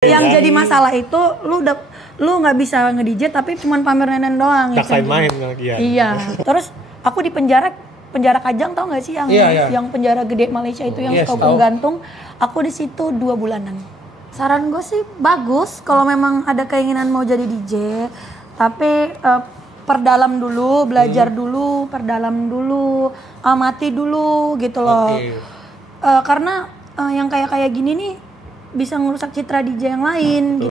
Yang jadi masalah itu lu nggak bisa nge-DJ tapi cuman pamer nenen doang. Taksain gitu. main ya. Iya. Terus aku di penjara Kajang, tau nggak sih yang penjara gede Malaysia itu yang suka gantung. Aku di situ 2 bulanan. Saran gue sih bagus kalau memang ada keinginan mau jadi DJ, tapi perdalam dulu, belajar dulu, perdalam dulu, amati dulu gitu loh. Karena yang kayak gini nih bisa ngerusak citra DJ yang lain.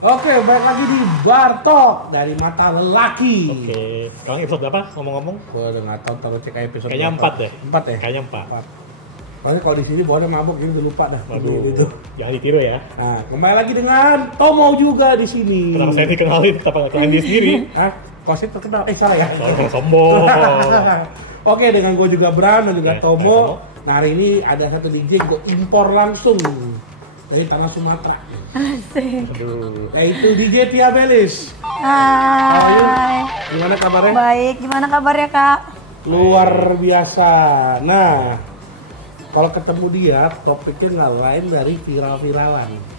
Oke, balik lagi di Bar Talk dari Mata Lelaki. Oke, sekarang episode berapa ngomong-ngomong? Gue udah nggak tahu, taruh cek episode. Kayaknya 4 deh. 4 ya? Kayaknya 4. Soalnya kalau di sini bawahnya mabuk, jadi udah lupa dah. Waduh, gitu. jangan ditiru ya. Nah, kembali lagi dengan Tomo juga di sini. Kenapa saya dikenalin, kenapa nggak kenalin diri sendiri? Hah? Kosit terkenal? Salah ya? Sombong. Oke, dengan gue juga Bram dan juga Tomo. Tomo. Nah, hari ini ada satu DJ gue impor langsung dari tanah Sumatera. Asik. Aduh. Yaitu DJ Tia Belis. Hai. Gimana kabarnya? Baik, gimana kabarnya Kak? Luar biasa. Nah, kalau ketemu dia, topiknya nggak lain dari viral-viralan.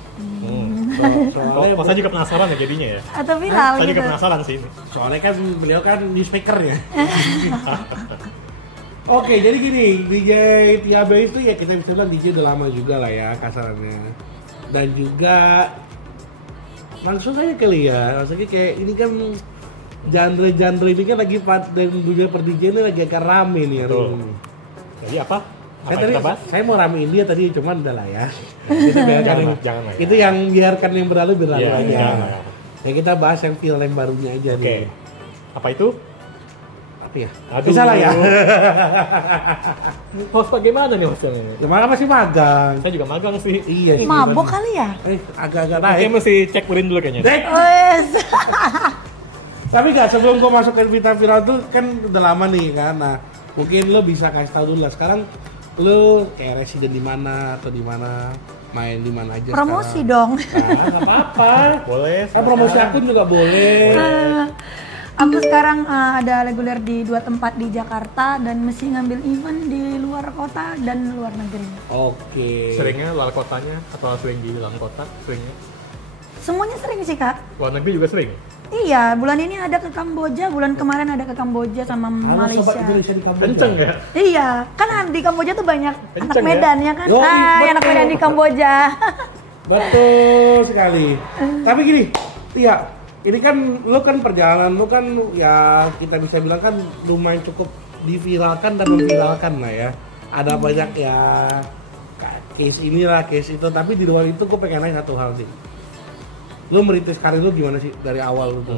Soalnya saya juga penasaran ya jadinya ya. Atau viral Saya gitu? juga penasaran sih ini. Soalnya kan beliau kan newsmakernya. Oke, jadi gini, DJ Tia Belis itu ya kita bisa bilang DJ udah lama juga lah ya kasarannya. Dan juga langsung aja kali ya, maksudnya kayak ini kan genre ini kan lagi dan dunia per DJ ini lagi agak rame nih hari ini. Jadi apa? Saya mau ramein dia tadi, cuman udah lah ya. Kita biarkan jangan lah ya. Itu yang biarkan yang berlalu aja. Jangan. Ya kita bahas yang viral yang barunya aja nih. Apa itu? Apa ya? Aduh. Bisa lah ya. Host bagaimana nih hostnya? Gimana masih magang? Saya juga magang sih. Iya sih. Mabok kali ya? Agak-agak Kayaknya naik. mesti cek urin dulu kayaknya. Dek. Wes. Tapi gak, sebelum gue masuk ke berita viral tuh kan udah lama nih kan. Nah, mungkin lo bisa kasih tahu dulu lah sekarang lo kayak residen di mana atau di mana, main di mana aja. Promosi sekarang. dong. Nah, nggak apa-apa. Boleh. Kan promosi akun juga boleh. Aku sekarang ada reguler di 2 tempat di Jakarta dan mesti ngambil event di luar kota dan luar negeri. Oke. Seringnya luar kotanya atau sering di dalam kota? Seringnya? Semuanya sering sih Kak. Luar negeri juga sering? Iya, bulan ini ada ke Kamboja, bulan kemarin ada ke Kamboja sama Halo Malaysia. sobat Indonesia di Kamboja. Kenceng ya? Iya, kan di Kamboja tuh banyak anak Kenceng ya? Medan ya kan? Yoi, Anak betul. Medan di Kamboja. Betul sekali. Tapi gini, iya, ini kan lu kan perjalanan lu kan ya kita bisa bilang kan lumayan cukup diviralkan dan memviralkan lah ya. Ada banyak ya case inilah case itu, tapi di luar itu gue pengen nanya satu hal sih. Lu merintis karir lu gimana sih dari awal lu tuh?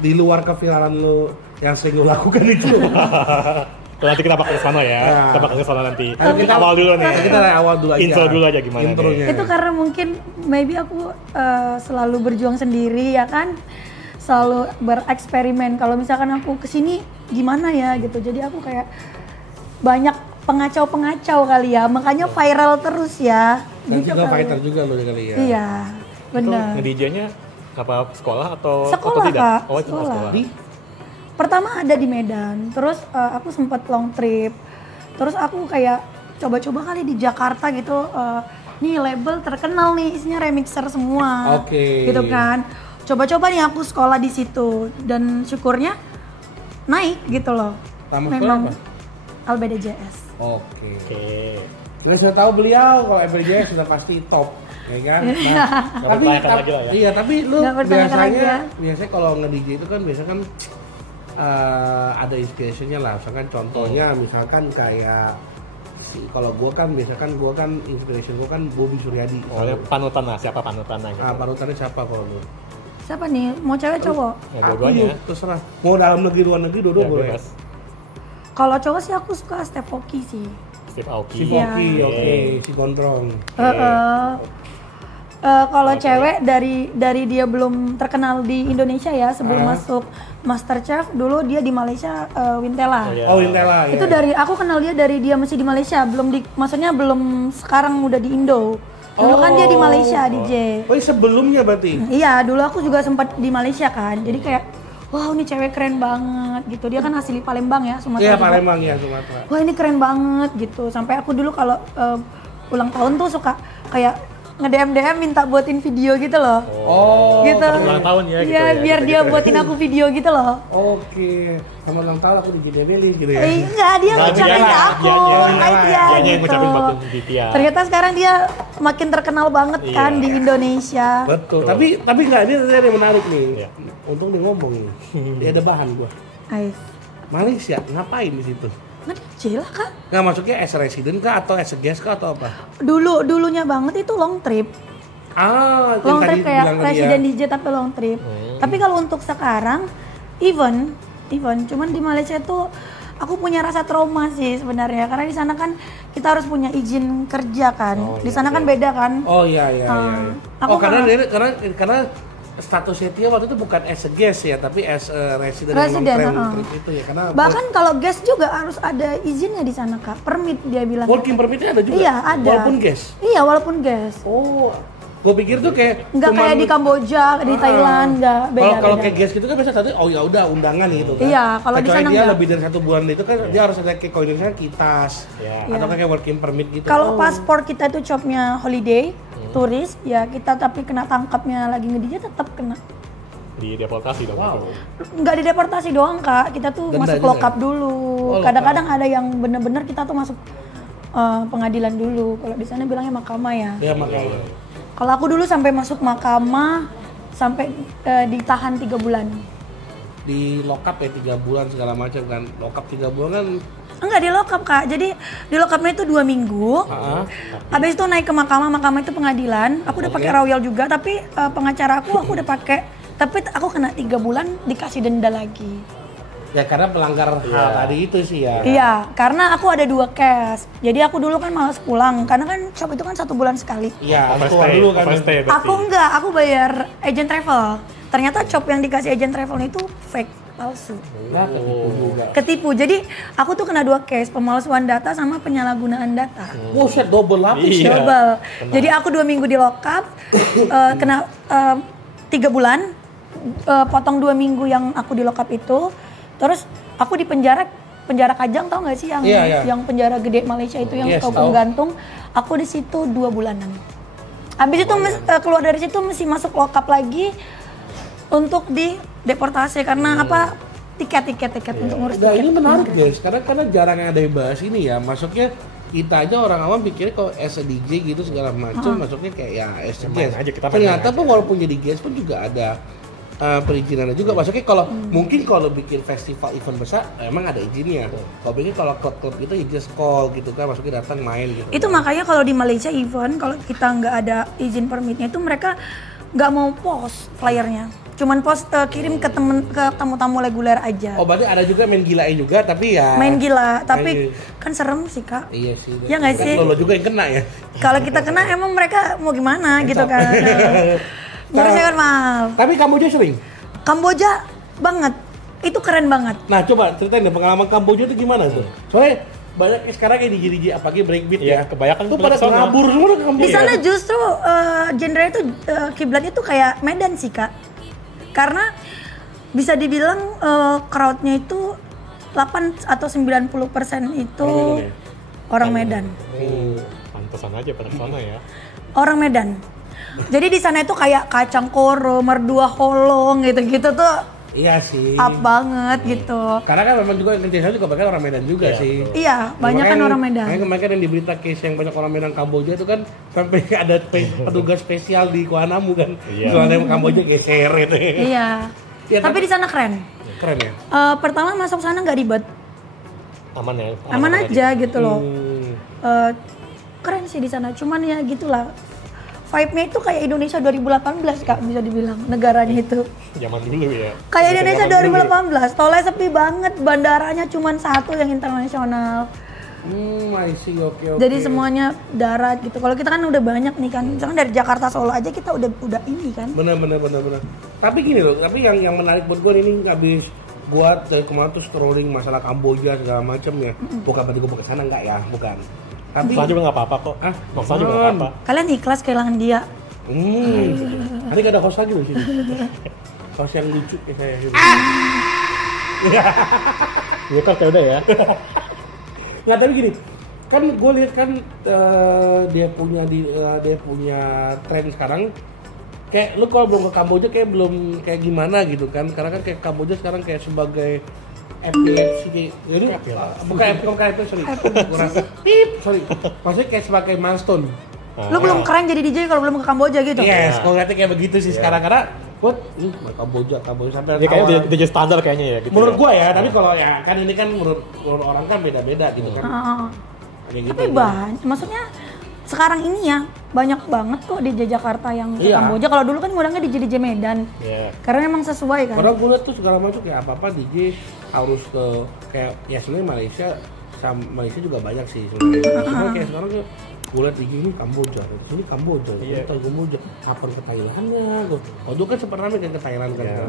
Di luar keviralan lu yang sering lu lakukan itu. Nanti kita bakal ke sana ya. Nah. Kita bakal ke sana nanti. Kita Awal dulu nih. Kita dari awal dulu aja. Intro dulu aja gimana intronya. Itu karena mungkin maybe aku selalu berjuang sendiri ya kan, selalu bereksperimen. Kalau misalkan aku kesini gimana ya gitu, jadi aku kayak banyak pengacau kali ya, makanya viral terus ya. Dan Gitu juga kali. fighter juga lu kali ya. Iya, benar. Nge-DJ-nya apa sekolah atau Sekolah, tidak? Kak. Oh, itu sekolah. Pertama ada di Medan, terus aku sempat long trip, terus aku kayak coba-coba kali di Jakarta gitu, nih label terkenal nih, isinya remixer semua, gitu kan. Coba-coba nih aku sekolah di situ dan syukurnya naik gitu loh. Tamat Memang apa? LBDJS. Oke. Oke. Sudah tahu beliau kalau LBDJS sudah pasti top, ya kan? Nah, Nggak bertanyakan lagi lah ya. Iya, tapi lu Nggak bertanyakan lagi ya. biasanya kalau nge-DJ itu kan biasanya kan ada inspirasinya lah. Misalkan contohnya misalkan kayak kalau gua kan inspiration gua kan Bobby Suryadi. Soalnya panutan lah, siapa panutannya gitu. Panutannya siapa kalau lu? Siapa nih? Mau cewek cowok? Ya, dua-duanya. Terserah. Mau dalam negeri luar negeri dua-dua Ya, boleh. bebas. Kalau cowok sih aku suka Steve Aoki sih. Steve Aoki. Si Foki, oke, si Gondrong. Kalau cewek dari dia belum terkenal di Indonesia ya, sebelum masuk MasterChef dulu dia di Malaysia, Wintela. Oh, Intela ya. Itu dari aku kenal dia dari dia masih di Malaysia, maksudnya belum sekarang udah di Indo. Dulu kan dia di Malaysia DJ. Oh, sebelumnya berarti. Iya, dulu aku juga sempat di Malaysia kan. Jadi kayak wow ini cewek keren banget gitu. Dia kan asli Palembang ya, Sumatera. Iya, Palembang ya, Sumatera. Wah ini keren banget gitu. Sampai aku dulu kalau ulang tahun tuh suka kayak nge-DM minta buatin video gitu loh. Oh, gitu. Ulang tahun ya gitu. Iya, biar dia buatin aku video gitu loh. Oke. Sama ulang tahun aku di Gidebeli gitu ya. Enggak, dia ngucapin ke aku. Dia yang gitu. ngucapin buat Ditya. Ternyata sekarang dia makin terkenal banget kan di Indonesia. Betul. Tapi enggak, ini ada yang menarik nih. Untung dia ngomong nih. Dia ada bahan gua. Ais. Malaysia, ngapain di situ? Ngecil lah kak. Nggak, maksudnya as a resident kah atau as a guest kah atau apa? Dulunya banget itu long trip. Long trip kayak resident DJ tapi long trip. Tapi kalau untuk sekarang event cuman di Malaysia tuh aku punya rasa trauma sih sebenarnya, karena di sana kan kita harus punya izin kerja kan. Di sana kan beda kan. Oh iya. Karena statusnya dia waktu itu bukan as a guest ya, tapi as a resident long trip itu ya. Karena bahkan kalau guest juga harus ada izinnya di sana kak, permit dia bilang. Working permitnya ada juga? Iya ada. Walaupun guest? Iya walaupun guest. Oh, gue pikir tuh kayak nggak kayak di Kamboja, di Thailand nggak beda. Kalau kayak guest gitu kan biasa satu, oh ya udah undangan gitu kan. Iya, kalau di sana dia enggak. lebih dari 1 bulan itu kan dia harus ada kayak Indonesia kitas atau kayak working permit gitu. Kalau paspor kita itu jobnya holiday, turis, ya kita tapi kena tangkapnya lagi nge-DJ tetap kena. Di deportasi dong. Wow. Nggak di deportasi doang kak, kita tuh Denda masuk lokap dulu. Kadang-kadang ada yang bener-bener kita tuh masuk pengadilan dulu. Kalau di sana bilangnya mahkamah ya. Iya mahkamah. Kalau aku dulu sampai masuk mahkamah sampai ditahan 3 bulan. Di lokap ya 3 bulan segala macam kan. Lokap 3 bulan kan. Enggak di lokap kak, jadi di lokapnya itu 2 minggu. Habis itu naik ke mahkamah itu pengadilan. Aku udah pakai royal juga, tapi pengacara aku udah pakai. Tapi aku kena 3 bulan dikasih denda lagi. Ya karena pelanggar hal tadi itu sih ya. Iya, karena aku ada 2 case. Jadi aku dulu kan malas pulang, karena kan shop itu kan 1 bulan sekali. Iya, keluar dulu kan. Aku enggak, aku bayar agent travel. Ternyata shop yang dikasih agent travel itu fake, palsu. Nah, ketipu juga. Ketipu. Jadi aku tuh kena 2 case, pemalsuan data sama penyalahgunaan data. Buset, double lapis ya. Double. Jadi aku 2 minggu di lock up, kena 3 bulan. Potong 2 minggu yang aku di lock up itu, terus aku di penjara Kajang, tau nggak sih yang penjara gede Malaysia itu yang suka hukum gantung. Aku di situ 2 bulanan. Habis itu keluar dari situ mesti masuk lock up lagi untuk di deportasi karena apa? Tiket untuk ngurus tiket. Ini menarik guys, karena jarang ada yang bahas ini ya. Maksudnya kita aja orang awam pikirnya kalau as a DJ gitu segala macam, maksudnya kayak ya as a guest. Ternyata pun walaupun jadi guest pun juga ada perizinannya juga. Maksudnya kalau mungkin kalau bikin festival event besar emang ada izinnya. Kalau bikin kalau klub-klub itu ya just call gitu kan, maksudnya datang main gitu. Itu makanya kalau di Malaysia event kalau kita nggak ada izin permitnya itu mereka nggak mau post flyernya. Cuman post kirim ke tamu-tamu reguler aja. Oh berarti ada juga main gilain juga tapi ya. Main gila, tapi kan serem sih kak. Iya sih. Ya nggak sih? Lo juga yang kena ya. Kalau kita kena emang mereka mau gimana gitu kan? Ngurusnya kan mahal. Tapi Kamboja sering? Kamboja banget, itu keren banget. Nah coba ceritain deh pengalaman Kamboja itu gimana tuh? Soalnya banyak sekarang kayak DJ apalagi breakbeat ya. Kebanyakan tuh pada ngabur semua ke Kamboja. Di sana justru genre itu kiblatnya tuh kayak Medan sih kak. Karena bisa dibilang crowdnya itu 8 atau 90% itu orang Medan. Pantesan aja pada sana ya. Orang Medan. Jadi di sana itu kayak kacang koro, merdua holong gitu-gitu tuh. Iya sih. Up banget gitu. Karena kan memang juga kerja juga banyak orang Medan juga sih. Iya, banyak kan orang Medan. Makanya yang di berita case yang banyak orang Medan Kamboja itu kan sampai ada petugas spesial di Kuala Namu kan. Soalnya Kamboja geser itu. Iya. Ya, tapi di sana keren. Keren ya. Pertama masuk sana nggak ribet. Aman ya. Aman aja gitu loh. Keren sih di sana. Cuman ya gitulah. Vibe-nya itu kayak Indonesia 2018 kak, bisa dibilang negaranya itu. Zaman dulu ya. Kayak Indonesia 2018, tolnya sepi banget, bandaranya cuma 1 yang internasional. I see, oke. Jadi semuanya darat gitu. Kalau kita kan udah banyak nih kan, misalkan dari Jakarta Solo aja kita udah ini kan. Bener. Tapi gini loh, tapi yang menarik buat gue ini habis buat dari kemarin tuh scrolling masalah Kamboja segala macem ya. Bukan berarti gue mau kesana enggak ya, bukan. Tapi Maksa juga nggak apa-apa kok. Maksa juga nggak apa-apa. Kalian ikhlas kehilangan dia. Nanti gak ada host lagi loh sini. kaos yang lucu kayak saya gitu. Iya kan kayak udah ya. Nggak, tapi gini, kan gue lihat kan dia punya tren sekarang. Kayak lu kalau belum ke Kamboja kayak belum kayak gimana gitu kan, karena kan kayak Kamboja sekarang kayak sebagai FPC, jadi bukan sorry, maksudnya kayak sebagai milestone. Lu belum keren jadi DJ kalau belum ke Kamboja gitu? Yes, kalau lihatnya kayak begitu sih sekarang, karena gue Kamboja sampai ya kayaknya DJ standar kayaknya ya gitu. Menurut gue ya, tapi kalau ya kan ini kan menurut orang kan beda-beda gitu kan. Gitu, tapi maksudnya sekarang ini ya banyak banget kok DJ Jakarta yang ke Kamboja. Kalau dulu kan ngundangnya DJ Medan. Karena memang sesuai kan. Karena gue liat tuh segala macam kayak apa DJ harus ke kayak ya sebenarnya Malaysia juga banyak sih sebenarnya. Cuma kayak sekarang gue liat DJ ini Kamboja, sini Kamboja, Kamboja. Kapan ke Thailandnya? Oh dulu kan sempat ramai kan ke Thailand kan.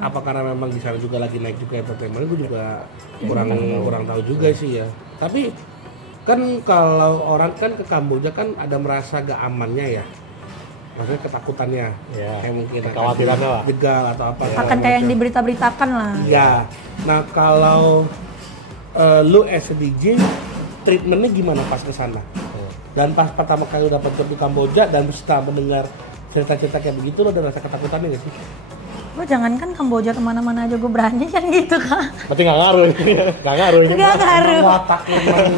Apa karena memang di sana juga lagi naik juga entertainment, gue juga kurang tahu juga sih ya. Tapi kan kalau orang kan ke Kamboja kan ada merasa gak amannya ya, maksudnya ketakutannya, kayak mungkin kekhawatirannya lah, jegal atau apa, akan kayak yang diberita-beritakan lah. Ya, nah kalau lu as a DJ treatmentnya gimana pas ke sana? Dan pas pertama kali dapat job di Kamboja dan setelah mendengar cerita-cerita kayak begitu, lo ada rasa ketakutannya gak sih? Gue jangankan Kamboja kemana-mana aja gue berani kan gitu kan. Berarti nggak ngaruh ini. Nggak ngaruh.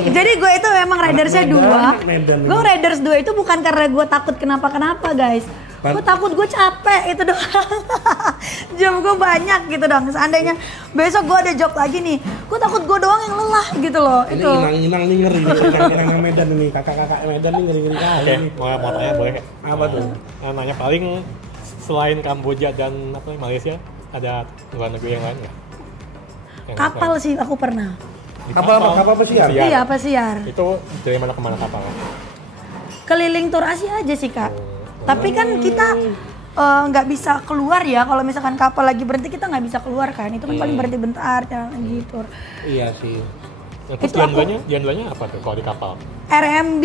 Jadi gue itu memang ridersnya 2. Gue riders 2 itu bukan karena gue takut kenapa-kenapa guys. Gue takut gue capek itu doang. Jam gue banyak gitu dong. Seandainya besok gue ada job lagi nih, gue takut gue doang yang lelah gitu loh. Ini inang nih ngeri, inang Medan ini, kakak-kakak Medan nih ngeri kali. Oke, mau tanya boleh? Apa tuh? Nanya paling selain Kamboja dan Malaysia, ada luar negeri yang lain nggak? Kapal sih aku pernah. Kapal pesiar? Iya, pesiar. Itu dari mana ke mana kapal? Keliling tur Asia aja sih kak. Tapi kan kita nggak bisa keluar ya, kalau misalkan kapal lagi berhenti kita nggak bisa keluar kan. Itu kan paling berhenti bentar gitu. Iya sih. Terus jalan-jalannya apa tuh kalau di kapal? R&B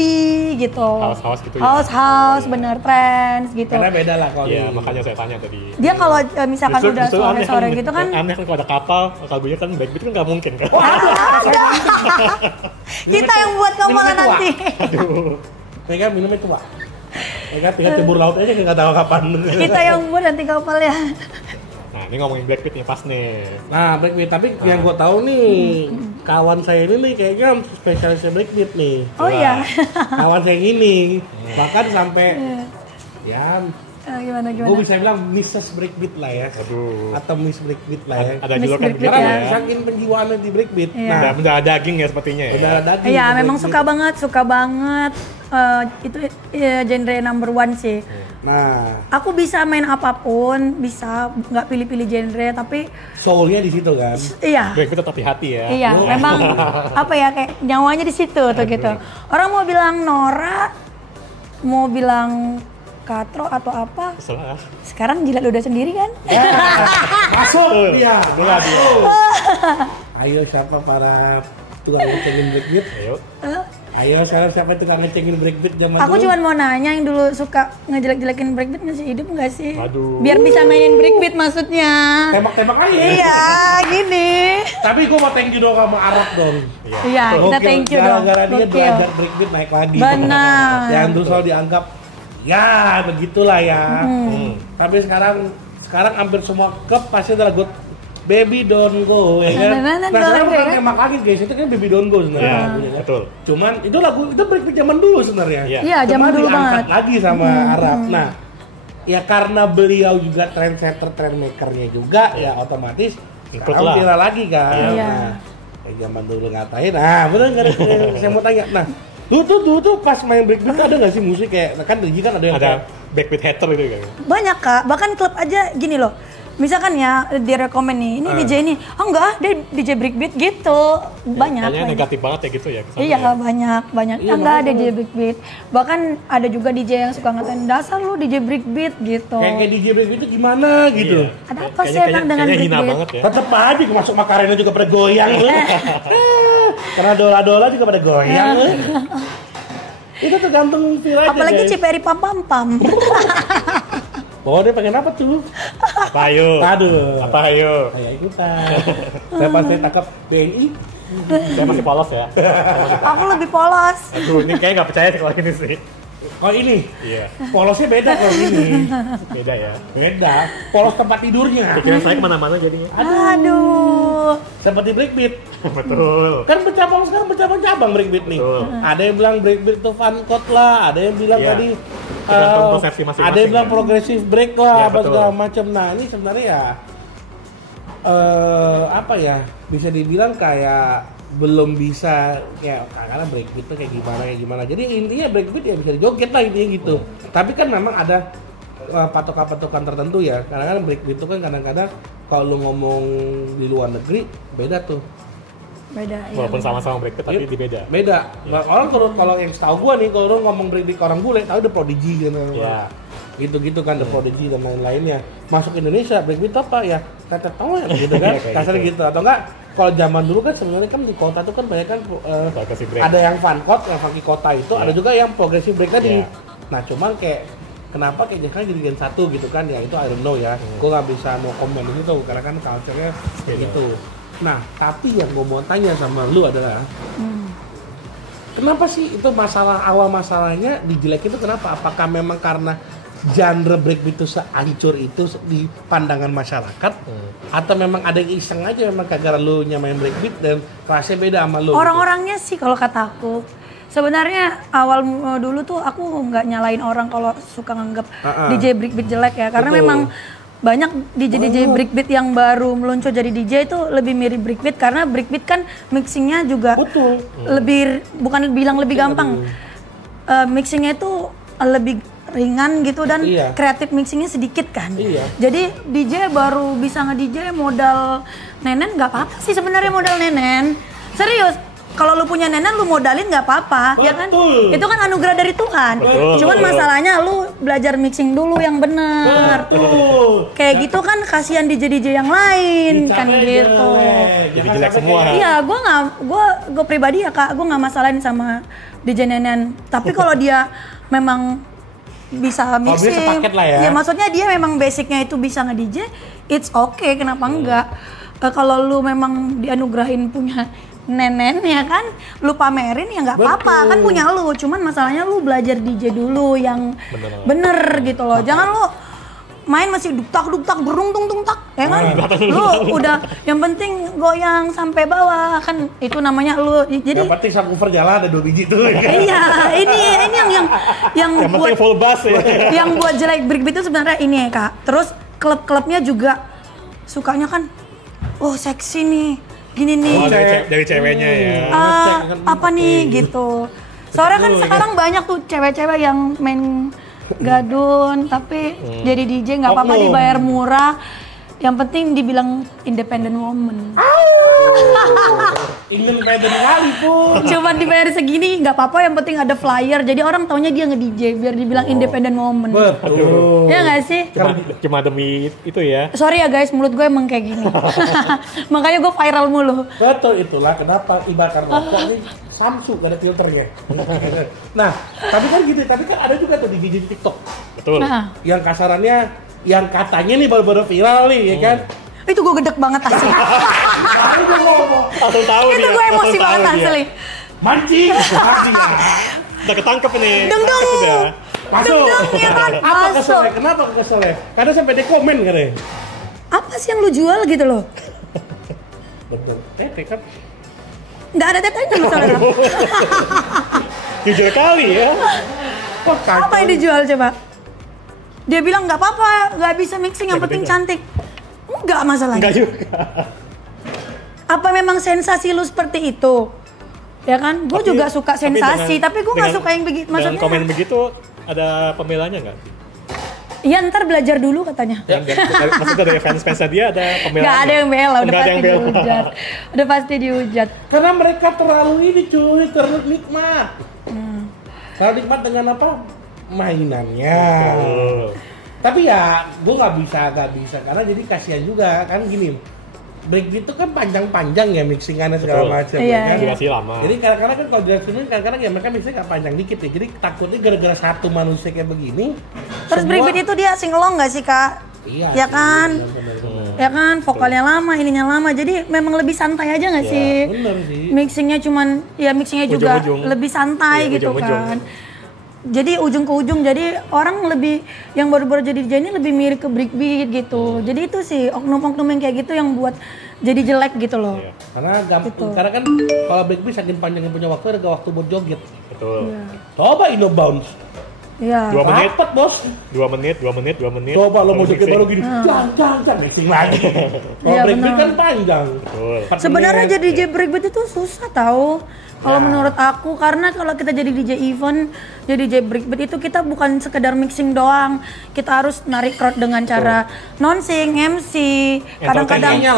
gitu. House gitu House, bener, trance gitu. Karena beda lah kalau iya, makanya saya tanya tadi. Dia kalau misalkan udah sore-sore gitu kan. Aneh kan kalau ada kapal, kalau gue kan backbeat kan nggak mungkin kan. Ada. Kita yang buat kapalan nanti. Aduh. Mereka minumnya tua. Mereka tinggal cebur laut aja nggak tahu kapan. Kita yang buat nanti kapalnya. Nah, ini ngomongin Blackbeat nih pas nih. Nah, Blackbeat, tapi yang gue tahu nih, kawan saya ini nih kayaknya spesialisnya Blackbeat nih. Oh iya. Kawan saya ini, bahkan sampai ya gimana? Gue bisa bilang Mrs. Breakbeat lah ya. Aduh. Atau Miss Breakbeat lah ya. Ada julukan gitu karena ya. saking penjiwaannya di Breakbeat. Iya. Nah, udah ada daging ya sepertinya ya. Udah ada daging. Iya, memang suka banget. Itu genre number 1 sih. Nah, aku bisa main apapun, bisa nggak pilih-pilih genre, tapi soulnya di situ kan. Iya. Breakbeat tetap hati ya. Iya, memang apa ya kayak nyawanya di situ tuh gitu. Orang mau bilang Nora, mau bilang Katro atau apa? Salah. Sekarang jilat udah sendiri kan? Masuk dia. Itulah dia. Ayo siapa para tukang ngecengin Breakbeat? Ayo siapa tukang ngecengin Breakbeat zaman Aku dulu? cuma mau nanya yang dulu suka ngejelek-jelekin Breakbeat masih hidup nggak sih? Aduh. Biar bisa mainin Breakbeat maksudnya. Tembak-tembak aja. Iya, gini. Tapi gue mau thank you dong sama Arab dong. Iya, kita thank you dong. Gara-gara dia Gokil. belajar Breakbeat naik lagi. Benar. Yang dulu selalu dianggap ya begitulah ya. Tapi sekarang hampir semua klub pasti adalah good baby don't go ya kan. Nah sekarang bukan tembak lagi guys, itu kan baby don't go sebenarnya lagunya kan. Betul. Cuman itu lagu itu Breakbeat zaman dulu sebenarnya. Iya, zaman dulu diangkat banget. lagi sama Arab. Nah ya karena beliau juga trendsetter, trendmakernya juga ya otomatis sekarang viral lagi kan. Iya. Nah, zaman dulu ngatain, bener nggak? Saya mau tanya, nah dulu tuh pas main Breakbeat ada nggak sih musik kayak kan DJ kan ada yang ada Backbeat hater gitu kan. Banyak kak, bahkan klub aja gini loh. Misalkan ya direkomend nih, ini DJ ini, enggak, dia DJ Breakbeat gitu. Banyak. Kayaknya negatif banget ya gitu ya. Iya ya. banyak. Iya, Enggak ada DJ Breakbeat. Bahkan ada juga DJ yang suka ngatain dasar lu DJ Breakbeat gitu. kayak DJ Breakbeat itu gimana gitu. Ada apa sih emang dengan kayaknya hina Breakbeat? banget ya. Tetep aja masuk Makarena juga pada goyang. Karena dola-dola juga pada goyang. Itu tergantung viral aja. Apalagi guys. Ciperi Pam Pam Pam. Oh dia pengen apa tuh? Apa ayo? Aduh. Apa ayo? Kayak ikutan. Saya pasti tangkap BNI. Saya masih polos ya. Aku lebih polos. Aduh, ini kayak nggak percaya sih kalau ini sih. Oh ini? Iya. Polosnya beda kalau ini. Beda ya. Beda. Polos tempat tidurnya. Pikiran saya kemana-mana jadinya. Aduh. Seperti breakbeat. Betul. Kan sekarang bercabang-cabang breakbeat nih. Betul. Ada yang bilang breakbeat itu fun chord lah, ada yang bilang Iya. tadi Tergantung persepsi masing-masing, ada yang bilang ya. progressive break lah, Iya, apa betul. segala macam. Nah ini sebenarnya ya apa ya, bisa dibilang kayak belum bisa kayak karena breakbeat itu kayak gimana. Jadi intinya breakbeat ya bisa dijoget lah intinya gitu. Tapi kan memang ada patokan-patokan tertentu ya. Karena kan breakbeat itu kan kadang-kadang kalau lu ngomong di luar negeri beda tuh. Beda ya. Walaupun sama-sama breakbeat tapi beda. Beda. Orang kalau yang setahu gua nih kalau orang ngomong breakbeat ke orang bule tahu The Prodigy kan. Iya. Gitu-gitu kan The Prodigy dan lain-lainnya. Masuk Indonesia breakbeat apa ya? Kata tahu gitu kan. Kayak Kasar gitu. Atau enggak kalau zaman dulu kan sebenarnya kan di kota tuh kan banyak kan Progressive break. ada yang fun chord, yang funky kota itu, ada juga yang progressive break tadi. Iya. Nah, cuman kayak kenapa kayak jangan jadi gen satu gitu kan ya itu I don't know ya. Gue nggak bisa mau komen gitu karena kan culture-nya kayak Iya. gitu. Nah, tapi yang gue mau tanya sama lu adalah kenapa sih itu awal masalahnya dijelek itu kenapa? Apakah memang karena genre breakbeat itu sehancur itu di pandangan masyarakat atau memang ada yang iseng aja memang kagak lu nyamain breakbeat dan kelasnya beda sama lu? Orang-orangnya sih kalau kata aku sebenarnya awal dulu tuh aku nggak nyalain orang kalau suka nganggap DJ breakbeat jelek ya karena Betul. memang banyak DJ breakbeat yang baru meluncur jadi DJ itu lebih mirip breakbeat karena breakbeat kan mixingnya juga Betul. lebih bukan bilang lebih gampang. Mixingnya itu lebih ringan gitu dan Iya. kreatif mixingnya sedikit kan. Iya. Jadi DJ baru bisa nge-DJ modal nenen nggak apa-apa sih sebenarnya modal nenen. Serius. Kalau lu punya nenen lu modalin nggak apa-apa, ya kan? Betul. Itu kan anugerah dari Tuhan. Betul. Cuman masalahnya lu belajar mixing dulu yang benar. Betul. Kayak gitu kan kasihan DJ yang lain kan gitu. Jadi jelek semua. Iya, gue pribadi ya kak, gue nggak masalahin sama DJ nenen. Tapi kalau dia memang bisa mixing, dia sepaket lah ya. Maksudnya dia memang basicnya itu bisa nge-DJ, it's okay, kenapa enggak? Kalau lu memang dianugerahin punya nenen ya kan, lu pamerin ya nggak apa-apa, kan punya lu. Cuman masalahnya lu belajar DJ dulu yang bener gitu loh. Jangan lu main masih duktak berung tung tak ya kan, lu udah yang penting goyang sampai bawah kan itu namanya lu. Jadi yang penting subwoofer jalan ada 2 biji tuh. iya, ini yang buat penting full bass ya. yang buat jelek breakbeat itu sebenarnya ini ya kak. Terus klub-klubnya juga sukanya kan, oh seksi nih, gini nih. Oh, dari ceweknya ya. Apa nih gitu. Soalnya kan sekarang banyak tuh cewek-cewek yang main gadun tapi jadi DJ nggak apa-apa, dibayar murah. Yang penting dibilang independent woman. Independent kali pun. Cuman dibayar segini nggak apa-apa, yang penting ada flyer. Jadi orang taunya dia nge-DJ biar dibilang independent woman. Betul. Ya nggak sih? Cuma demi itu ya. Sorry ya guys, mulut gue emang kayak gini. Makanya gue viral mulu. Betul, itulah kenapa ibaratkan rokok nih Samsu gak ada filternya. Nah, tapi kan gitu, tapi kan ada juga tuh di TikTok. Betul. Nah, Yang kasarannya, yang katanya nih baru-baru viral nih, ya kan? itu gue gedek banget asli. Langsung tahu dia. Itu gue emosi langsung banget tahu dia. asli. Mancing! Udah ketangkep nih. Deng deng. Udah. Masuk! Ya kan? Apa Masuk. keselnya? Kenapa keselnya? Karena sampai dia komen katanya. Apa sih yang lu jual gitu loh? Betul. Tete kan? Nggak ada tetenya misalnya. Jujur kali ya. Kok Apa yang dijual coba? Dia bilang nggak apa-apa, nggak bisa mixing, yang penting cantik. Enggak masalahnya. Enggak juga. Apa memang sensasi lu seperti itu? Ya kan? Gue juga suka sensasi, tapi gue nggak suka yang begitu. Maksudnya Maksudnya, komen begitu ada pembelanya nggak? iya ntar belajar dulu katanya. Maksudnya dari fans-fansnya dia ada pembelaan? Nggak ada yang bela, udah Nggak ada pasti yang bela. dihujat. Udah pasti dihujat. Karena mereka terlalu ini cuy, terlalu nikmat. Terlalu nikmat dengan apa? Mainannya. Betul. Tapi ya, gue nggak bisa karena jadi kasihan juga kan gini. Breakbeat itu kan panjang-panjang ya mixingannya segala Betul. macam Iya, ya kan. Durasi lama. Jadi kadang-kadang kan kalau di streaming kadang-kadang ya mereka mixing nggak panjang dikit ya. Jadi takutnya gara-gara satu manusia kayak begini. Terus semua- breakbeat itu dia singelong nggak sih kak? Iya. Ya kan? Ya kan, vokalnya lama, ininya lama. Jadi memang lebih santai aja nggak sih? Bener sih. Mixingnya juga lebih santai gitu kan. Jadi ujung ke ujung, jadi orang lebih yang baru-baru jadi DJ ini lebih mirip ke breakbeat gitu. Jadi itu sih oknum-oknum yang kayak gitu yang buat jadi jelek gitu loh. Iya. Karena kan kalau breakbeat saking panjangnya punya waktu ada waktu buat joget. Betul. Iya. Coba Innobounce. Iya. 2 menit. Rapat, Bos. 2 menit. Coba lo mau joget baru gini. Jangan mixing lagi. Kalau breakbeat kan panjang. Betul. Sebenarnya jadi DJ breakbeat itu susah tahu. Kalau menurut aku, karena kalau kita jadi DJ event, jadi DJ breakbeat itu kita bukan sekedar mixing doang. Kita harus narik crowd dengan cara nonsing, MC, kadang-kadang iya,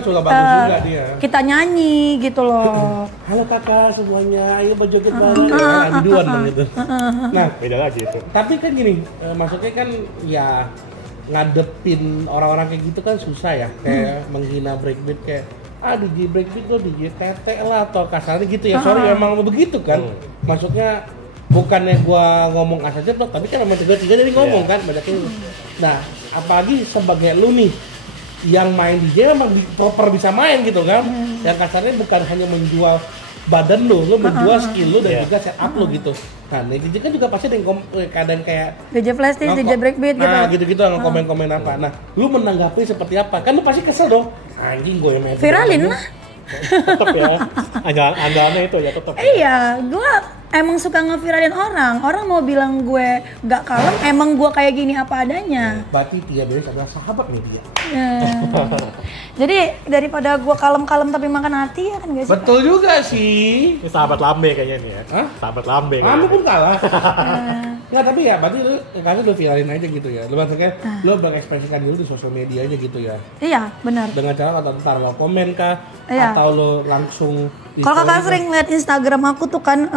juga bagus juga dia. Kita nyanyi gitu loh. Halo kakak semuanya, ayo berjoget bareng. Biduan gitu. Nah, beda lagi itu. Tapi kan gini, maksudnya kan ya ngadepin orang-orang kayak gitu kan susah ya. Kayak menghina breakbeat kayak DJ breakbeat lo DJ tete lah atau kasarnya gitu ya. Sorry emang begitu kan. Maksudnya bukannya gua ngomong asal jeblok, tapi kan memang tiga-tiga dari ngomong kan banyak ini. Nah, apalagi sebagai lu nih yang main DJ memang proper bisa main gitu kan. Yang kasarnya bukan hanya menjual badan lu menjual skill lu dan juga setup lu gitu. Nah, netizen kan juga pasti ada yang kadang kayak DJ flash disk, DJ breakbeat gitu. Nah, gitu-gitu yang komen-komen apa. Nah, lu menanggapi seperti apa? Kan lu pasti kesel dong. Anjing gue yang main. Viralin lah. Tetap ya. Andalannya itu ya tetap. Iya, gue emang suka ngeviralin orang. Orang mau bilang gue gak kalem, emang gue kayak gini apa adanya. Berarti Tia Beres adalah sahabat nih dia. Jadi daripada gue kalem-kalem tapi makan hati ya kan gak sih? Betul juga sih. Ini sahabat lambe kayaknya nih ya. Hah? Sahabat lambe. Lambe pun kalah. Nggak, tapi ya berarti lu viralin aja gitu ya. Lu maksudnya lu mengekspresikan dulu di sosial media aja gitu ya. Iya, benar. Dengan cara atau ntar lo komen kah? Iya. Atau lo langsung kalau kakak sering lihat Instagram aku tuh kan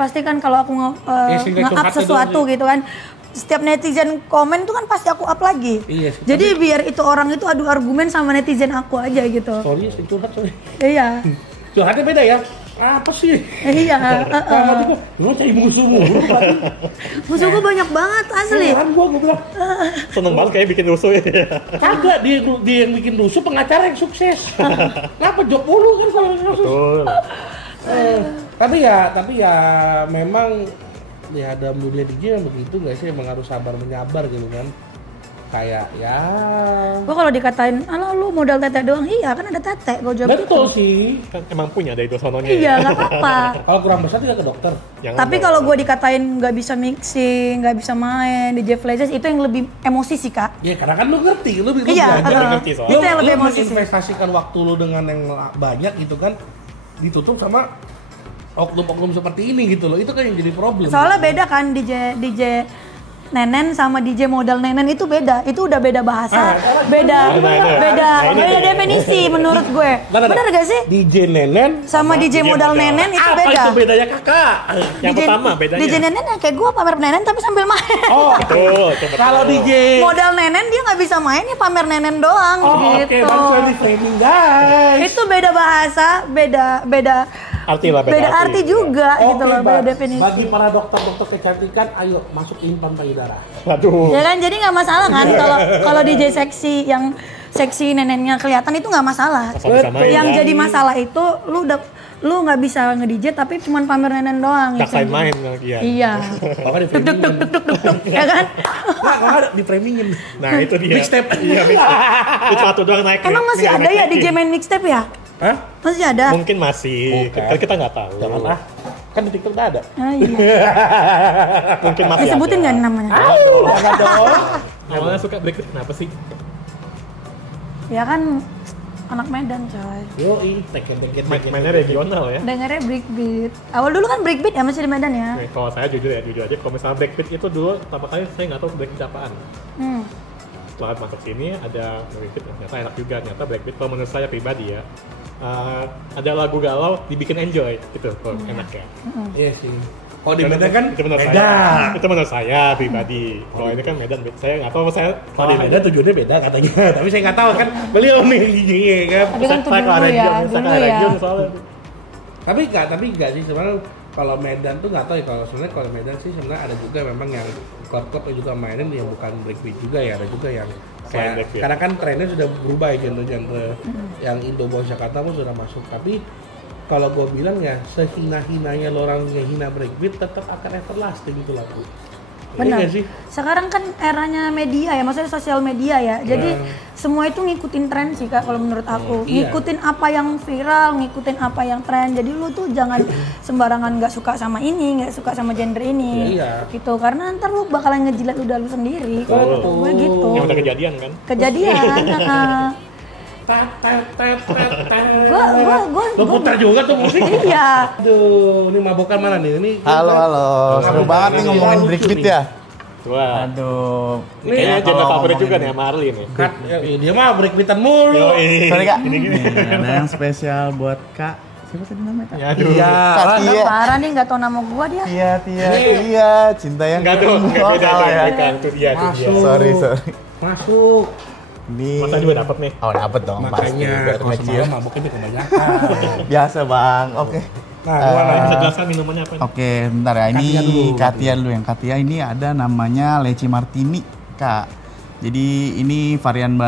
pasti kan kalau aku nge-up sesuatu gitu kan, setiap netizen komen tuh kan pasti aku up lagi. Iya. Jadi biar itu orang itu adu argumen sama netizen aku aja gitu. Sorry, curhat sorry. Iya. Curhatnya beda ya. Apa sih? Iya. Sama juga, lu cari musuh mulu. Musuh gue banyak banget asli. Kan gue bilang. Seneng banget kayak bikin rusuh ya. Kagak, dia yang bikin rusuh, pengacara yang sukses. Kenapa job mulu kan kalau yang rusuh? Betul. Tapi ya memang ya dalam dunia DJ yang begitu nggak sih, emang harus sabar menyabar gitu kan. Kayak ya. Gua kalau dikatain, "Alah lu modal tete doang." Iya, kan ada tete, gua jawab gitu. Betul sih. Kan emang punya dari itu sononya. Iya, enggak apa-apa. Kalau kurang besar juga ke dokter. Tapi kalau gua dikatain nggak bisa mixing, nggak bisa main DJ flashes, itu yang lebih emosi sih, Kak. Iya, karena kan lu ngerti, lu iya, ngerti soalnya. Itu yang lebih emosi sih. Investasikan waktu lu dengan yang banyak gitu kan, ditutup sama oknum-oknum seperti ini gitu loh. Itu kan yang jadi problem. Soalnya beda kan DJ Nenen sama DJ modal Nenen itu beda. Itu udah beda bahasa, beda definisi menurut gue. Benar gak sih? DJ Nenen sama DJ modal Nenen itu beda. Apa itu bedanya kakak? Yang pertama bedanya. DJ Nenen ya kayak gue pamer Nenen tapi sambil main. Oh, betul. Kalau DJ modal Nenen dia nggak bisa main ya pamer Nenen doang gitu. Oke, bagus di framing guys. Itu beda bahasa, beda arti lah, beda arti juga gitu loh, beda definisi. Bagi para dokter-dokter kecantikan, ayo masuk implan payudara. Waduh. Ya kan, jadi nggak masalah kan kalau DJ seksi yang seksi nenennya kelihatan itu nggak masalah. Yang jadi masalah itu lu nggak bisa nge-DJ tapi cuma pamer nenen doang. Taksain main lagi ya. Iya. Duk, ya kan? Nah, kalau ada di framingin. Nah, itu dia. Mixtape. Iya, mixtape. Itu satu doang naik. Emang masih ada ya DJ main mixtape ya? Hah? Masih ada? Mungkin masih. Kan kita nggak tahu. Jangan lah. Kan di TikTok udah ada. Iya. Mungkin masih disebutin nggak namanya? Jangan dong. Awalnya suka breakbeat kenapa sih? Ya kan anak Medan coy. Yoi, teket. Mainnya regional ya. Dengarnya breakbeat. Awal dulu kan breakbeat ya masih di Medan ya. Kalau saya jujur aja, kalau misalnya breakbeat itu dulu pertama kali saya nggak tahu breakbeat apaan. Setelah masuk sini ada breakbeat, ternyata enak juga. Ternyata breakbeat kalau menurut saya pribadi ya, ada lagu galau dibikin enjoy gitu, enak ya. Iya sih. Kalau di Medan kan itu menurut saya. Itu menurut saya pribadi. Kalau ini kan Medan, saya nggak tahu saya. Kalau di Medan tujuannya beda katanya, tapi saya nggak tahu kan beliau nih kan. Tapi kan dulu ya. Tapi enggak sih sebenarnya. Kalau Medan tuh nggak tahu ya, kalau Medan sih sebenarnya ada juga memang yang klub-klub yang juga mainin yang bukan breakbeat juga ya, ada juga yang kayak karena kan trennya sudah berubah ya, genre-genre yang Indo bawah Jakarta pun sudah masuk. Tapi kalau gue bilang ya sehina-hinanya lo orang yang hina breakbeat tetap akan everlasting itu lagu. Benar. Sih? Sekarang kan eranya media ya, maksudnya sosial media ya. Jadi semua itu ngikutin tren sih Kak kalau menurut aku. Ngikutin apa yang viral, ngikutin apa yang tren. Jadi lu tuh jangan sembarangan nggak suka sama ini, nggak suka sama genre ini. Gitu. Karena ntar lu bakalan ngejilat udah lu sendiri. Gue gitu. Yang udah kejadian kan? Kejadian. Lo putar juga tuh musik. Iya. Aduh, ini mabokan mana nih? Ini halo. Seru banget nih ngomongin breakbeat ya. Wah. Aduh. Ini kayaknya genre favorit juga nih sama Arli nih. Dia mah breakbeatan mulu. Sorry Kak. Ini ada yang spesial buat Kak. Siapa tadi namanya Kak? Iya. Tia. Parah nih nggak tahu nama gua dia. Tia. Cinta yang enggak tuh, enggak beda ya. Itu dia. Sorry. Masuk. Ini Masa juga dapat nih. Oh, dapat dong. Makanya kalau semalam mabuknya kebanyakan. Biasa, Bang. Oke. Nah, gimana? Bisa jelaskan minumannya apa? Oke, bentar ya. Ini Katia dulu. Yang Katia ini ada namanya Leci Martini, Kak. Jadi ini variasi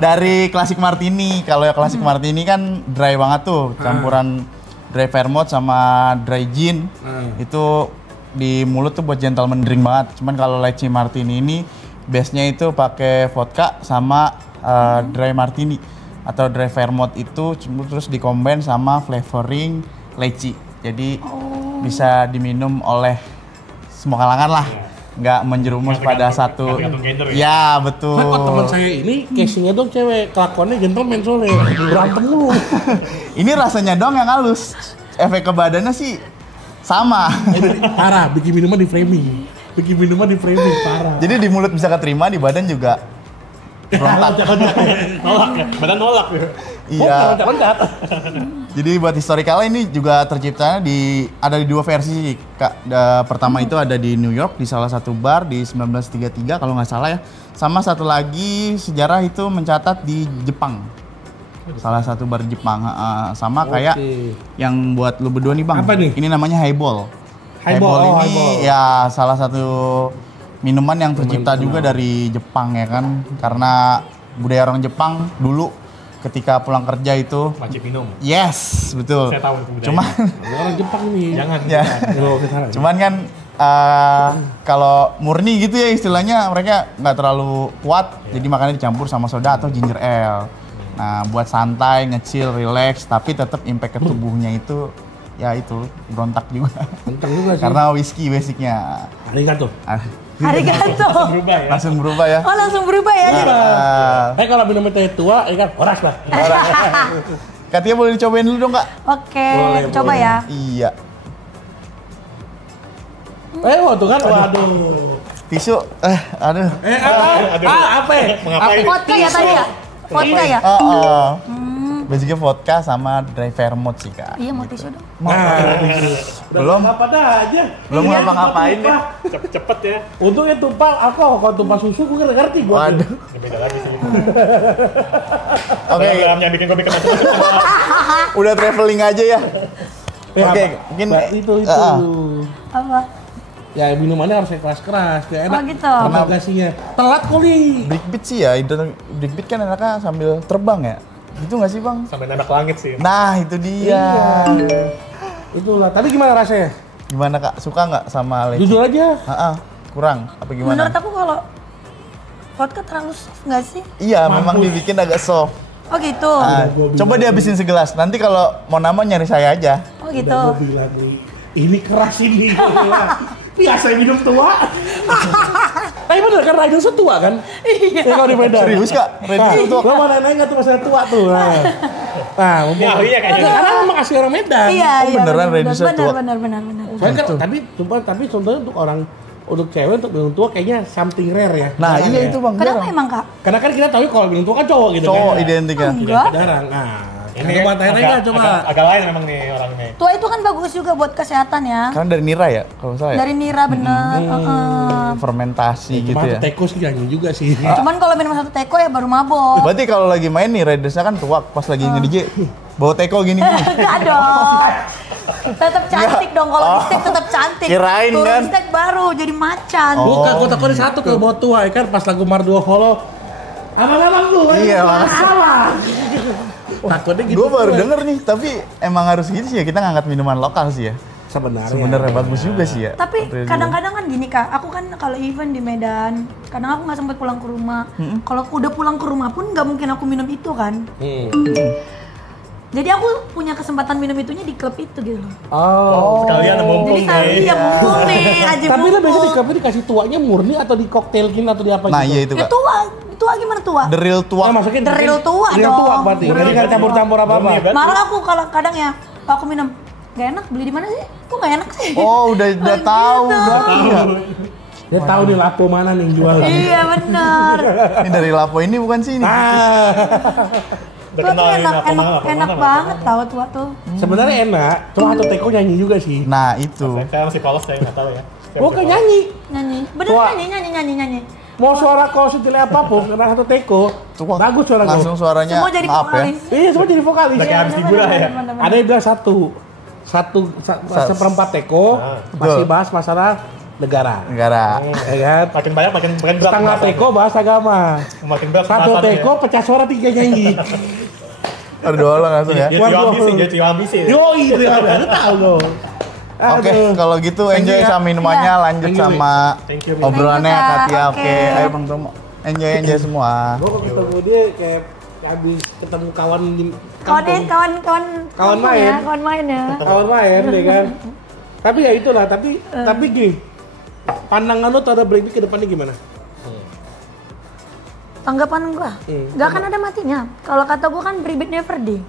dari klasik martini. Kalau ya klasik martini kan dry banget tuh, campuran dry vermouth sama dry gin. Itu di mulut tuh buat gentleman drink banget. Cuman kalau Leci Martini ini base-nya itu pakai vodka sama dry martini atau dry vermouth itu terus dikombin sama flavoring leci. Jadi bisa diminum oleh semua kalangan lah. Nggak menjerumus pada satu. Ya, betul. Nah, teman saya ini casingnya dong cewek, kelakuannya gentleman soalnya berantem mulu. Ini rasanya dong yang halus. Efek ke badannya sih sama. Parah, bikin minuman di framing. Parah. Jadi di mulut bisa keterima, di badan juga berontak. Nolak ya? Badan nolak ya? Iya. Jadi buat historicalnya ini juga terciptanya ada di 2 versi Kak. Pertama itu ada di New York di salah satu bar di 1933 kalau nggak salah ya. Sama satu lagi sejarah itu mencatat di Jepang. Salah satu bar Jepang. Sama kayak yang buat lu berdua nih Bang. Apa nih? Ini namanya highball. Highball ini ya salah satu minuman yang tercipta juga dari Jepang ya kan. Karena budaya orang Jepang dulu ketika pulang kerja itu wajib minum. Yes, betul. Saya tahu itu budaya. Cuman orang Jepang nih. Jangan. Ya. Cuman kan kalau murni gitu ya istilahnya mereka nggak terlalu kuat, jadi makanya dicampur sama soda atau ginger ale. Nah, buat santai, nge-chill, relax, tapi tetap impact ke tubuhnya itu ya itu berontak juga. Berontak juga sih. Karena whisky basicnya. Arigato. Langsung berubah ya. Oh, langsung berubah ya jadi. Kalau minum teh tua, ya kan horas lah. Katanya boleh dicobain dulu dong, Kak. Oke, coba ya. Iya. Tuh kan, waduh. Tisu, aduh. Apa ya? Vodka ya tadi ya? Vodka ya? Basicnya vodka sama dry vermouth sih Kak. Iya, mau tisu dong. Belum apa aja. Belum ngapa-ngapain ya. Cepet ya. Untungnya tumpah alkohol, kalau tumpah susu gue ngerti gue. Waduh. Beda lagi sih. Oke. Yang bikin kopi kena. Udah traveling aja ya. Oke, mungkin itu. Apa? Ya minumannya harus keras-keras, biar enak. Oh gitu. Karena bagasinya telat kuli. Breakbeat sih ya, breakbeat kan enaknya sambil terbang ya. Gitu nggak sih Bang? Sampai nembak langit sih. Nah itu dia. Iya. Itulah. Tapi gimana rasanya? Gimana Kak? Suka nggak sama Leci? Jujur aja. Kurang. Apa gimana? Menurut aku kalau vodka terlalu soft nggak sih? Iya, memang dibikin agak soft. Oh gitu. Coba dihabisin segelas. Nanti kalau mau nama nyari saya aja. Oh gitu. Udah gue bilang nih, ini keras ini. Biasa minum tua. Tapi bener kan Raiders tua kan? Iya. Kalau di Medan. Serius Kak? Raiders tua. Lo mana nanya tuh masalah tua tuh. Nah, mungkin ahlinya kayaknya. Karena memang asli orang Medan. Iya, beneran Raiders tua. Benar. Tapi contohnya untuk orang untuk cewek untuk minum tua kayaknya something rare ya. Nah, iya itu Bang. Kenapa emang Kak? Karena kan kita tahu kalau minum tua kan cowok gitu kan. Cowok identik ya. Enggak. Jarang. Nah, ini coba tanya coba. Agak lain memang nih orang ini. Tua itu kan bagus juga buat kesehatan ya. Karena dari nira ya, kalau saya. Dari nira bener. Fermentasi gitu ya. Teko sih nyanyi juga sih. Cuman kalau minum satu teko ya baru mabok. Berarti kalau lagi main nih Raidersnya kan tua, pas lagi nge-DJ Bawa teko gini. Enggak dong. Tetap cantik dong kalau di steak tetap cantik. Kirain turun kan. steak baru jadi macan. Bukan, gue takutnya satu ke bawa tua ya kan pas lagu Marduo Holo. Abang-abang lu. Iya, Bang. Salah. Takutnya gitu. Gue baru denger nih, tapi emang harus gitu sih ya, kita ngangkat minuman lokal sih ya. Sebenarnya bagus juga sih ya. Tapi kadang-kadang kan gini Kak, aku kan kalau event di Medan, kadang aku nggak sempat pulang ke rumah. Kalau aku udah pulang ke rumah pun nggak mungkin aku minum itu kan. Jadi aku punya kesempatan minum itunya di klub itu gitu loh. Oh, sekalian mumpung Jadi sekalian mumpung nih, aja Tapi lo biasanya di mumpung. klubnya dikasih tuanya murni atau di koktailkin atau di apa Nah, gitu? iya itu, Ya Kak. tua gimana tua? The real tua. Nah, maksudnya The real tua real dong. tua berarti. Jadi nggak campur-campur apa-apa. Malah aku kalau kadang ya, kalau aku minum gak enak, beli di mana sih? Kok gak enak sih? Oh, udah tahu gitu. berarti ya. Dia tahu nih lapo mana nih yang jualan. Iya benar. Ini dari Lapo ini bukan sih ini. Tua tuh enak banget tahu tua tuh. Sebenarnya enak, cuma Hato Teko nyanyi juga sih. Nah, itu. Saya masih polos, saya nggak tahu ya. Bukan nyanyi. Nyanyi, bener Tua. nyanyi. Mau suara kau sejelek apapun, karena Hato Teko bagus suara kau. Langsung suaranya Semua jadi maaf ya. vokalis. Iya, semua jadi vokalis. Udah kayak habis hiburan ya. Ada yang bilang seperempat Teko masih bahas masalah negara. Negara. Ya kan? Makin banyak makin berat. Setengah Teko bahas agama. Makin berat. Satu bahasannya. Teko pecah suara 3 nyanyi. Berdua lo langsung ya. Dia trio ambisi. Yoi, itu ada tahu lo. Oke, kalau gitu enjoy you, sama minumannya, lanjut Thank you, sama Thank you, obrolannya Thank you, Kak. Katia. Oke. Oke, ayo Bang Tomo. Enjoy semua. Gue ketemu dia kayak habis ketemu kawan di kampung. Kawan main. ya, kawan main ya. Kawan main deh kan. Tapi ya itulah, tapi gini. Pandangan lo terhadap breakbeat ke depannya gimana? Tanggapan gua, gak akan ada matinya. Kalau kata gua kan breakbeat never die.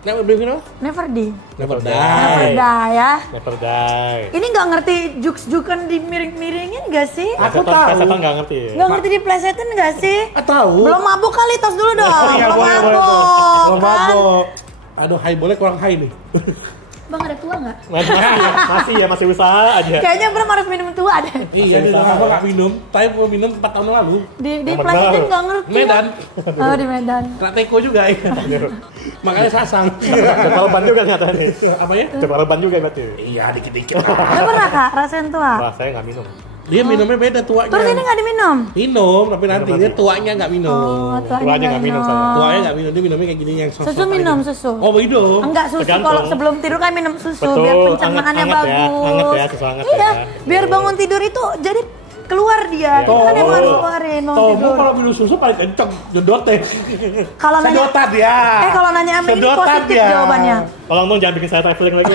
Breakbeat apa? Never die. Never Never die ya. Never die. Ini nggak ngerti juks-jukan di miring-miringin gak sih? Aku Setan tahu. nggak ngerti. Nggak ngerti di plesetin gak sih? Tahu. Belum mabuk kali, tos dulu dong. Iya, Belum boleh mabuk. Belum kan? mabuk. Aduh, high boleh kurang high nih. Bang ada tua nggak? Masih usaha aja. Kayaknya Bram harus minum tua deh. Iya, di rumah gua nggak minum. Tapi gua minum 4 tahun lalu. Di Nomor plesetin baru. nggak ngerti. Medan. Oh di Medan. Kena Teko juga ya. Makanya sasang. Coba leban juga nyata nih. Apa ya? Coba leban juga berarti. Iya, dikit-dikit. Udah pernah Kak rasain tua? Wah, saya nggak minum. Dia minumnya beda tuanya. Terus ini nggak diminum? Minum, tapi nanti dia tuanya nggak minum. Oh, Tuanya nggak minum saya. Tuanya nggak minum, dia minumnya kayak gini yang sosok. Susu minum susu. Oh, minum. Enggak susu Tergantung. kalau sebelum tidur kan minum susu Betul, biar pencernaannya anget ya, bagus. anget ya, susu anget iya, ya. biar bangun tidur itu jadi keluar dia. Kita kan emang harus keluarin bangun Tomo tidur. kalau minum susu paling kenceng, jedotnya. Kalau nanya Sedotan ya. kalau nanya Ame ini Sedotan positif ya. jawabannya. Tolong dong jangan bikin saya traveling lagi.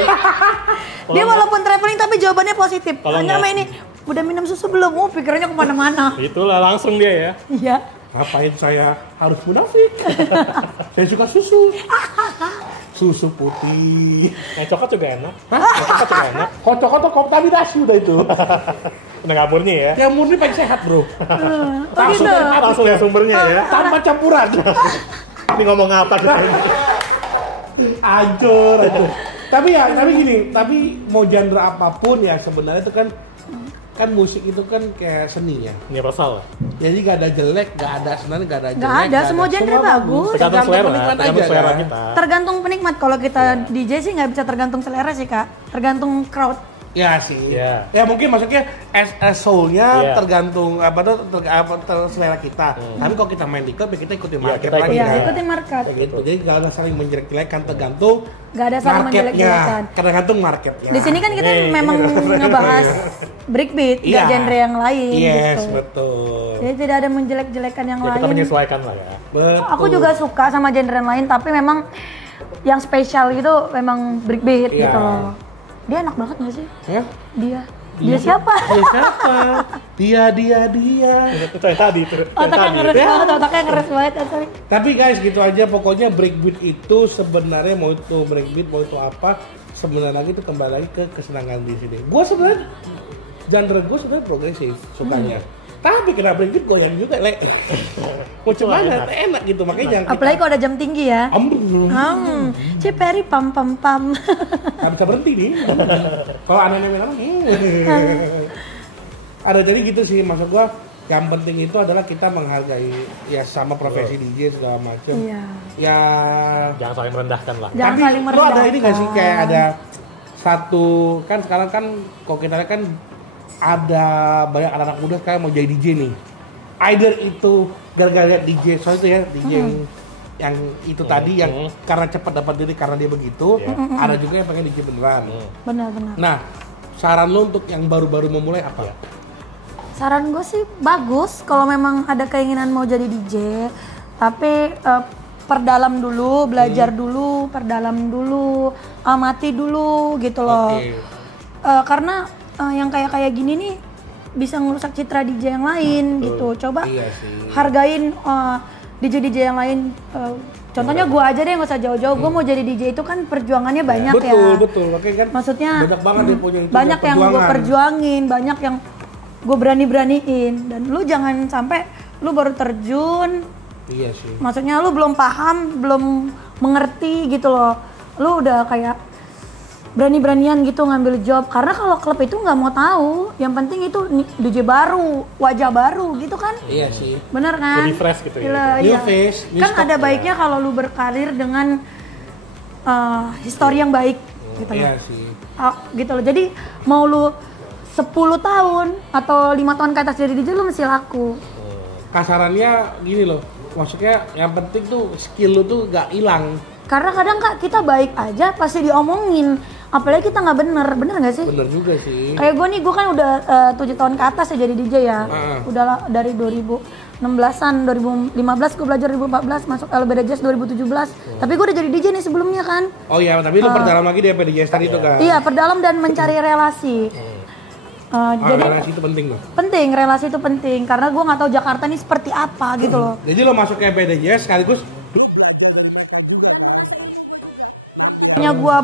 Dia walaupun traveling tapi jawabannya positif. Kalau Nanya Ame ini udah minum susu belum? Oh pikirannya kemana-mana. Itulah langsung dia ya. Iya. Ngapain saya harus munafik? Saya suka susu. Susu putih. Yang coklat juga enak. Hah? Yang coklat juga enak. Kocok tuh kontaminasi udah itu. Udah nggak murni ya. Yang murni paling sehat bro. Langsung gitu. Langsung ya sumbernya ya. Tanpa campuran. Ini ngomong apa gitu? Hancur. Tapi gini, tapi mau genre apapun ya sebenarnya itu kan musik itu kan kayak seni ya. Universal. Jadi gak ada jelek, gak ada sebenarnya gak ada jelek. Gak ada, semua genre bagus. Tergantung selera, penikmat tergantung aja, selera kan? kita. Tergantung penikmat. Kalau kita DJ sih nggak bisa tergantung selera sih Kak. Tergantung crowd. Ya sih. Iya. Ya mungkin maksudnya as soul-nya Iya. tergantung selera kita. Tapi kalau kita main di klub ya kita ikutin market kita lagi. Iya, kan? ikutin market. Kayak gitu. Jadi gak ada saling menjelek-jelekan tergantung Gak ada saling marketnya. menjelek-jelekan. Tergantung marketnya. Di sini kan kita memang ngebahas breakbeat, Iya. nggak genre yang lain Yes, gitu. betul. Jadi tidak ada menjelek-jelekan yang Ya, kita lain. menyesuaikan lah ya. Betul. Aku juga suka sama genre yang lain, tapi memang yang spesial gitu memang breakbeat Iya. gitu loh. Dia enak banget gak sih? Ya? Dia siapa? Dia siapa? Dia. Itu yang tadi. Itu yang Otaknya tadi. ngeres banget, otaknya ngeres banget asli. Tapi guys gitu aja pokoknya breakbeat itu sebenarnya mau itu breakbeat mau itu apa sebenarnya itu kembali lagi ke kesenangan di sini. Gue sebenarnya genre gue sebenarnya progresif sukanya. Tapi kena breakbeat goyang juga lek. Mau cuman enak gitu makanya jangan. Apalagi kalau ada jam tinggi ya. Ciperi pam pam pam. Nggak bisa berhenti nih. Kalau aneh-aneh memang ada jadi gitu sih maksud gua Yang penting itu adalah kita menghargai ya sama profesi DJ segala macam. Iya. Ya jangan saling merendahkan lah. Jangan tapi saling lu ada merendahkan. ini nggak sih kayak ada satu kan sekarang kan kalau kita lihat kan ada banyak anak-anak muda sekarang mau jadi DJ nih. Either itu gara-gara lihat DJ soalnya itu ya DJ yang itu tadi yang karena cepat dapat diri karena dia begitu. Ada juga yang pengen DJ beneran. Benar-benar. Nah, saran lo untuk yang baru-baru memulai apa? Saran gue sih bagus kalau memang ada keinginan mau jadi DJ, tapi perdalam dulu, belajar dulu, perdalam dulu, amati dulu gitu loh. Karena yang kayak gini nih bisa ngerusak citra DJ yang lain gitu. Coba hargain DJ yang lain. Contohnya gue aja deh, nggak usah jauh-jauh. Gue mau jadi DJ itu kan perjuangannya banyak ya. Betul. Oke kan. Maksudnya banyak banget dia punya itu. Banyak yang gue perjuangin, banyak yang gue berani-beraniin. Dan lu jangan sampai lu baru terjun. Iya sih. Maksudnya lu belum paham, belum mengerti gitu loh. Lu udah kayak berani-beranian gitu ngambil job. Karena kalau klub itu nggak mau tahu. Yang penting itu DJ baru, wajah baru gitu kan. Iya sih. Bener kan? Lebih fresh gitu ya. New face, new kan stock, ada baiknya kalau lu berkarir dengan histori yang baik gitu loh. Iya sih. Gitu loh. Jadi mau lu 10 tahun atau 5 tahun ke atas jadi DJ lu mesti laku. Kasarannya gini loh. Maksudnya yang penting tuh skill lu tuh gak hilang. Karena kadang Kak kita baik aja pasti diomongin. Apalagi kita nggak bener nggak sih? Bener juga sih. Kayak gue nih, gue kan udah 7 tahun ke atas ya jadi DJ ya. Udah lah, dari 2016an, 2015 gue belajar 2014 masuk LBD Jazz 2017. Tapi gue udah jadi DJ nih sebelumnya kan. Oh iya, tapi lu perdalam lagi di LBD Jazz tadi itu kan. Iya, perdalam dan mencari relasi. Jadi relasi itu penting loh. Penting, relasi itu penting karena gue nggak tahu Jakarta nih seperti apa gitu loh. Jadi lo masuk ke LBD Jazz sekaligus gue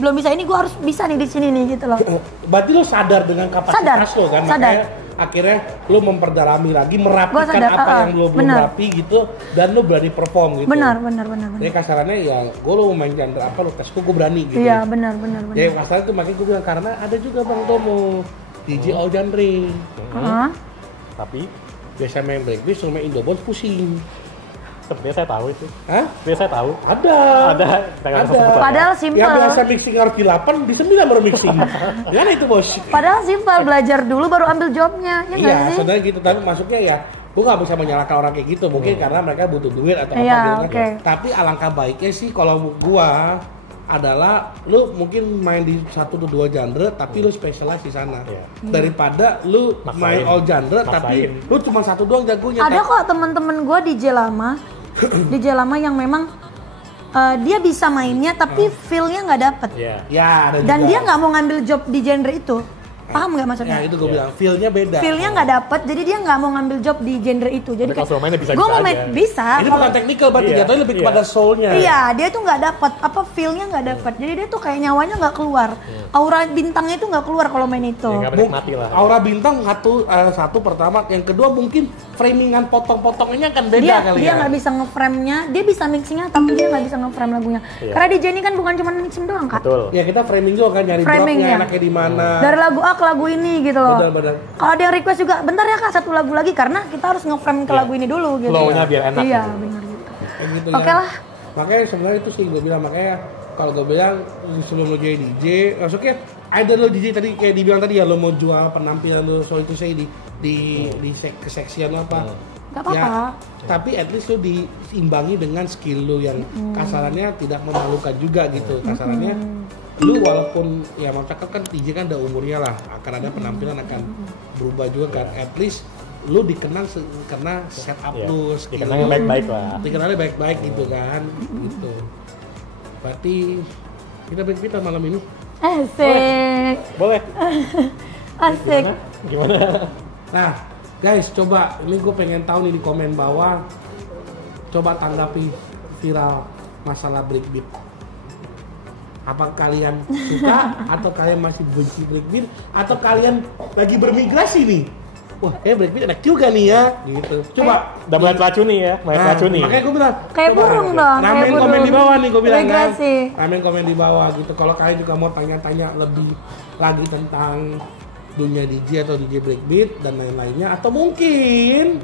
belum bisa ini, gue harus bisa nih di sini nih gitu loh. Berarti lo sadar dengan kapasitas lo kan, sadar. Makanya akhirnya lo memperdalami lagi, merapikan apa yang lo belum rapi gitu, dan lo berani perform gitu. Benar. Jadi kasarannya ya, gue lo main genre apa lo tes, gue berani gitu. Iya benar. Ya kasarnya itu makanya gue bilang karena ada juga Bang Tomo DJ all genre. Tapi biasa main breakbeat, suruh main Indobons pusing. sebenarnya saya tahu itu. Hah? Sebenarnya saya tahu. Ada. Padahal simpel. Yang biasa mixing harus di 8, di 9 baru mixing. Gimana itu bos? Padahal simpel, belajar dulu baru ambil jobnya. Ya iya, sih? sebenarnya gitu. Tapi masuknya ya, gue gak bisa menyalahkan orang kayak gitu. Mungkin karena mereka butuh duit atau apa. Okay. Tapi alangkah baiknya sih kalau gua adalah lu mungkin main di 1 atau 2 genre tapi lu spesialis di sana. Daripada lu main all genre tapi lu cuma 1 doang jagonya. Ada kok teman-teman gua DJ lama yang memang dia bisa mainnya tapi feel-nya nggak dapet. Ya, ada dan juga. dia nggak mau ngambil job di genre itu. Paham nggak maksudnya? Ya itu gue bilang, feel-nya beda. Feel-nya nggak dapet, jadi dia nggak mau ngambil job di genre itu. Jadi kalau mainnya bisa gue mau main bisa. Ini bukan technical berarti, jatuhnya lebih kepada soul-nya. Iya, dia tuh nggak dapet, feel-nya nggak dapet. Jadi dia tuh kayak nyawanya nggak keluar. Aura bintangnya itu nggak keluar kalau main itu. Ya, mati lah. Aura bintang satu pertama, yang kedua mungkin framingan potong-potongannya kan beda kali dia ya. Dia nggak bisa ngeframe-nya, dia bisa mixingnya tapi dia nggak bisa ngeframe lagunya. Karena DJ ini kan bukan cuma mixing doang Kak. Betul. Ya kita framing juga kan, nyari dropnya enaknya di mana. Dari lagu A ke lagu ini gitu loh. Benar. Kalau ada yang request juga, bentar ya Kak 1 lagu lagi karena kita harus ngeframe ke lagu ini dulu gitu. Flow-nya biar enak. Iya, benar gitu. Oke lah. Makanya sebenarnya itu sih gue bilang, makanya kalau gue bilang sebelum lo jadi DJ, maksudnya ada lo DJ tadi kayak dibilang tadi ya, lo mau jual penampilan lo, so itu saya di keseksian apa. Gak apa-apa. Ya, tapi at least lo diimbangi dengan skill lo yang kasarannya tidak memalukan juga gitu. Kasarannya lu walaupun ya maksudnya kan DJ kan ada umurnya lah, akan ada penampilan akan berubah juga kan. At least lu dikenal karena setup lu, skill dikenalnya baik-baik lah. Dikenalnya baik-baik gitu kan. Gitu. Berarti kita break malam ini. Asik. Boleh. Asik. Gimana? Nah, guys, coba ini gue pengen tahu nih di komen bawah. Coba tanggapi viral masalah breakbeat. Apa kalian suka atau kalian masih benci breakbeat atau kalian lagi bermigrasi nih? Wah, breakbeat enak juga nih ya, gitu. Coba udah mulai teracuni ya, teracuni. Makanya gue bilang kayak burung dong. Ramen komen di bawah nih, gue bilang kan. Ramen komen di bawah gitu. Kalau kalian juga mau tanya-tanya lebih lagi tentang dunia DJ atau DJ breakbeat dan lain-lainnya, atau mungkin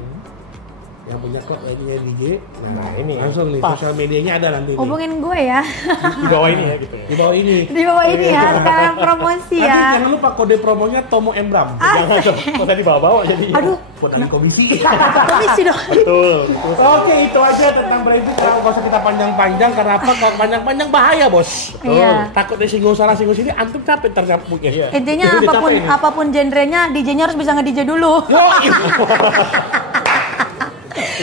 yang punya klub lainnya DJ, nah ini langsung nih sosial medianya ada nanti. Hubungin gue ya. Di bawah ini ya gitu ya. Di bawah ini. Di bawah ini ya, sekarang promosi ya. Nanti jangan lupa kode promonya Tomo Embram. Jangan kok tadi bawa-bawa jadi. Aduh, Buat ada komisi. komisi dong. Betul. Oke, itu aja tentang breakbeat. Nggak usah kita panjang-panjang karena apa? Kalau panjang-panjang bahaya, Bos. Iya. Takut disinggung sana singgung sini, antum capek tergabungnya. Iya. Intinya Itu apapun dicapain ya? apapun genrenya, DJ-nya harus bisa nge-DJ dulu. Yo,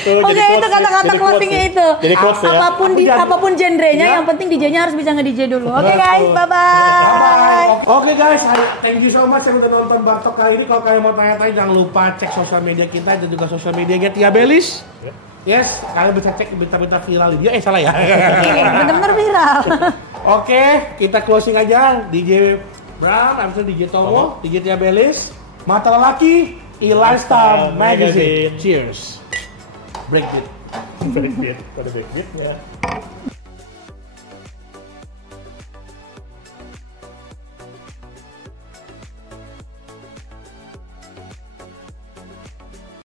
Oke, itu kata-kata closingnya itu. Jadi quotes ya. Apapun genrenya, yang penting DJ-nya harus bisa nge-DJ dulu. Oke guys, bye-bye. Oke guys, thank you so much yang udah nonton Bartok kali ini. Kalau kalian mau tanya-tanya jangan lupa cek sosial media kita dan juga sosial media Tia Belis. Yes, kalian bisa cek berita-berita viral dia. Salah ya. Bener-bener viral. Oke, kita closing aja. DJ Bram, abis itu DJ Tomo, DJ Tia Belis, Mata Lelaki, E-Lifestyle Magazine. Cheers. Breakbeat. Breakbeat, ada breakbeatnya.